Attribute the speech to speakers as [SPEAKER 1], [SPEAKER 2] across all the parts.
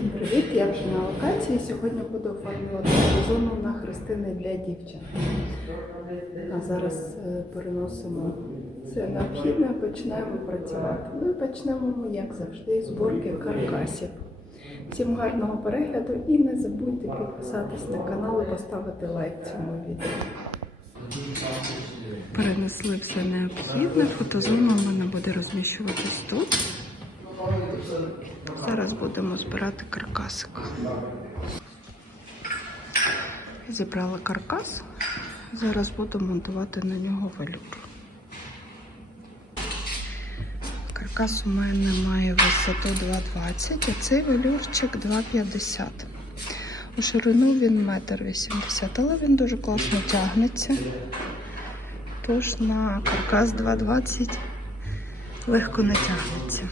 [SPEAKER 1] Всім привіт! Я вже на локації. Сьогодні буду оформлювати зону на хрестини для дівчат. А зараз е, переносимо все необхідне, починаємо працювати. Ну і почнемо як завжди, з зборки каркасів. Всім гарного перегляду і не забудьте підписатись на канал і поставити лайк цьому відео. Перенесли все необхідне. Фотозона в мене буде розміщуватись тут. Зараз будемо збирати каркасик. Зібрала каркас. Зараз буду монтувати на нього валюр. Каркас у мене має висоту 2,20, а цей валюрчик 2,50. У ширину він 1,80 м, але він дуже класно тягнеться. Тож на каркас 2,20 легко не тягнеться.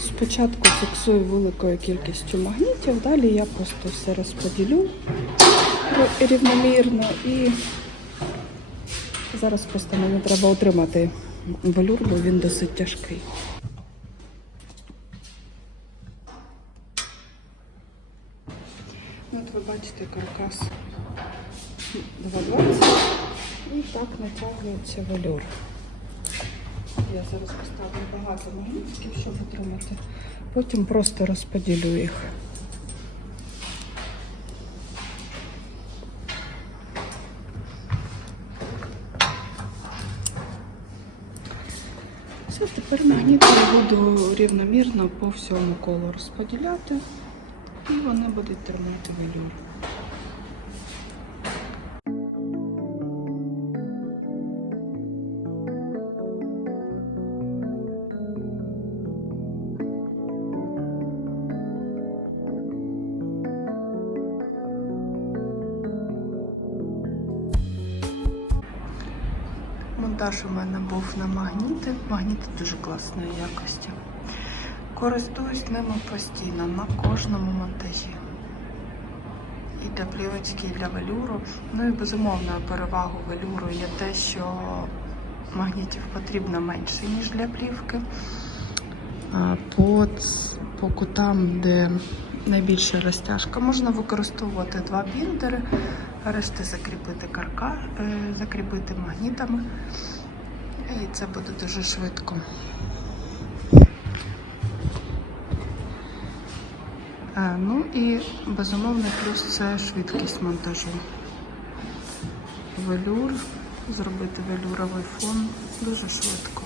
[SPEAKER 1] Спочатку фіксую великою кількістю магнітів, далі я просто все розподілю рівномірно і зараз просто мені треба отримати валюр, бо він досить тяжкий. Ну, Ви каркас 2,20 і так натягується валюр. Я зараз поставлю багато магнітиків, щоб отримати. Потім просто розподілю їх. Все, тепер магніти буду рівномірно по всьому колу розподіляти, і вони будуть тримати валюр. Монтаж у мене був на магніти. Магніти дуже класної якості. Користуюсь ними постійно на кожному монтажі. І для плівочки, і для велюру. Ну і безумовною перевагою велюру є те, що магнітів потрібно менше, ніж для плівки. По, по кутам, де найбільша розтяжка, можна використовувати два біндери, решти закріпити карка, е, закріпити магнітами. І це буде дуже швидко. Е, Ну і безумовний плюс це швидкість монтажу. Велюр, зробити велюровий фон дуже швидко.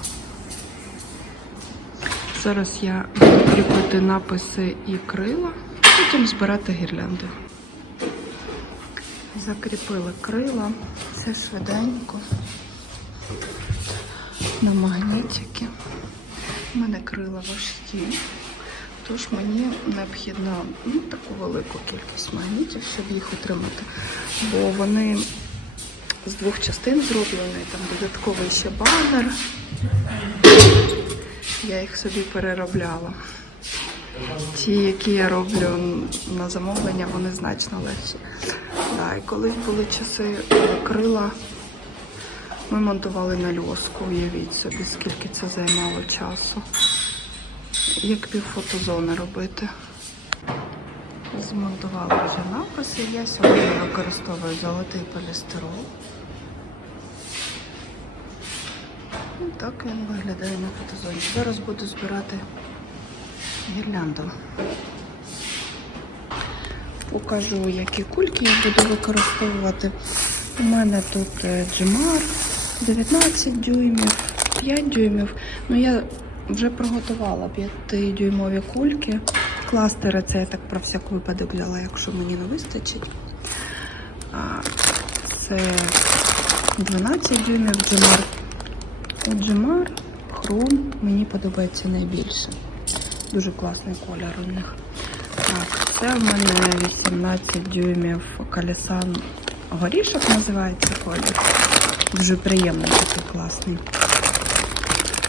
[SPEAKER 1] Зараз я буду кріпити написи і крила, потім збирати гірлянди. Закріпила крила, це швиденько на магнітики. У мене крила важкі, тож мені необхідно ну, таку велику кількість магнітів, щоб їх отримати. Бо вони з двох частин зроблені, там додатковий ще банер. Я їх собі переробляла. Ті, які я роблю на замовлення, вони значно легші. Да, і колись були часи е, крила. Ми монтували на льоску, уявіть собі, скільки це займало часу. Як півфотозони робити. Змонтувала вже написи. Я сьогодні використовую золотий полістирол. Ну, так він виглядає на фотозоні. Зараз буду збирати гірлянду. Покажу, які кульки я буду використовувати. У мене тут е, Джимар 19 дюймів, 5 дюймів. Ну я вже приготувала 5-дюймові кульки. Кластери це я так про всяк випадок взяла, якщо мені не вистачить. Це 12 дюймів Джимар. Джимар, хром мені подобається найбільше. Дуже класний колір у них. Так, це в мене 18 дюймів колесан горішок називається колір. Дуже приємний такий класний.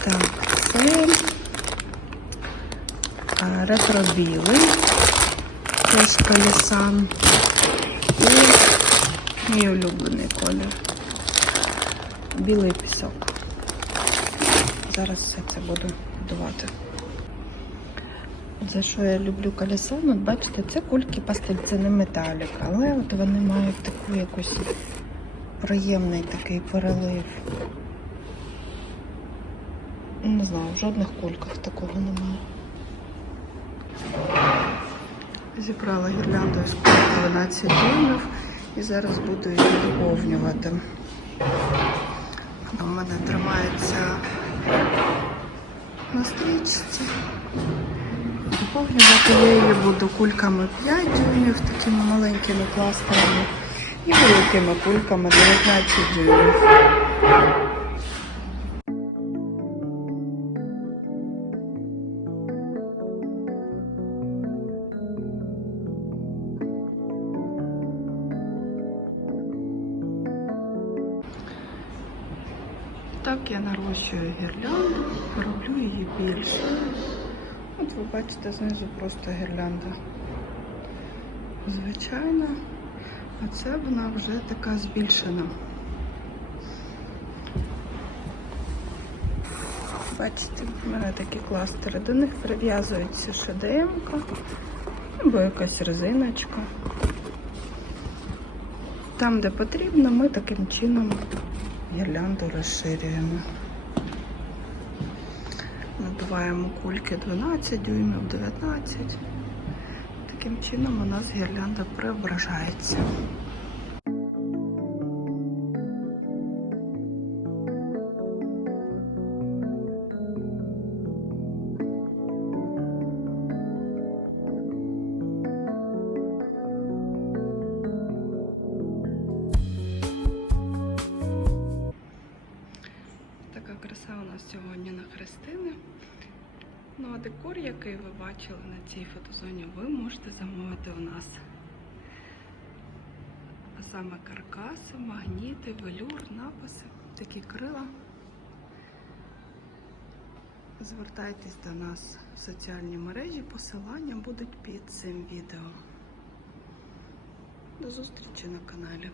[SPEAKER 1] Так, це а, ретро білий. Теж колесан. І мій улюблений колір. білий пісок. Зараз все це буду будувати. За що я люблю колесо? Ну, от бачите, це кульки пастель, це не металік, але от вони мають таку якусь приємний такий перелив. Не знаю, в жодних кульках такого немає. Зібрала гірлянду з кульок 12 дюймів і зараз буду її доповнювати. Вона в мене тримається на стрічці. Доповнювати я її буду кульками 5 дюймів, такими маленькими кластерами і великими кульками 19 дюймів. Так я нарощую гірлянду, роблю її більше. Ви бачите, знизу просто гірлянда. Звичайна, а це вона вже така збільшена. Бачите, в мене такі кластери. До них прив'язується шедемка або якась резиночка. Там, де потрібно, ми таким чином гірлянду розширюємо. Набиваємо кульки 12 дюймів, 19. Таким чином у нас гірлянда преображається. Який ви бачили на цій фотозоні, ви можете замовити у нас. Саме каркаси, магніти, велюр, написи, такі крила. Звертайтесь до нас в соціальні мережі, посилання будуть під цим відео. До зустрічі на каналі.